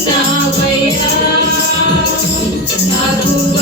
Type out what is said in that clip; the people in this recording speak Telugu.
చేశావయ్యా నాకు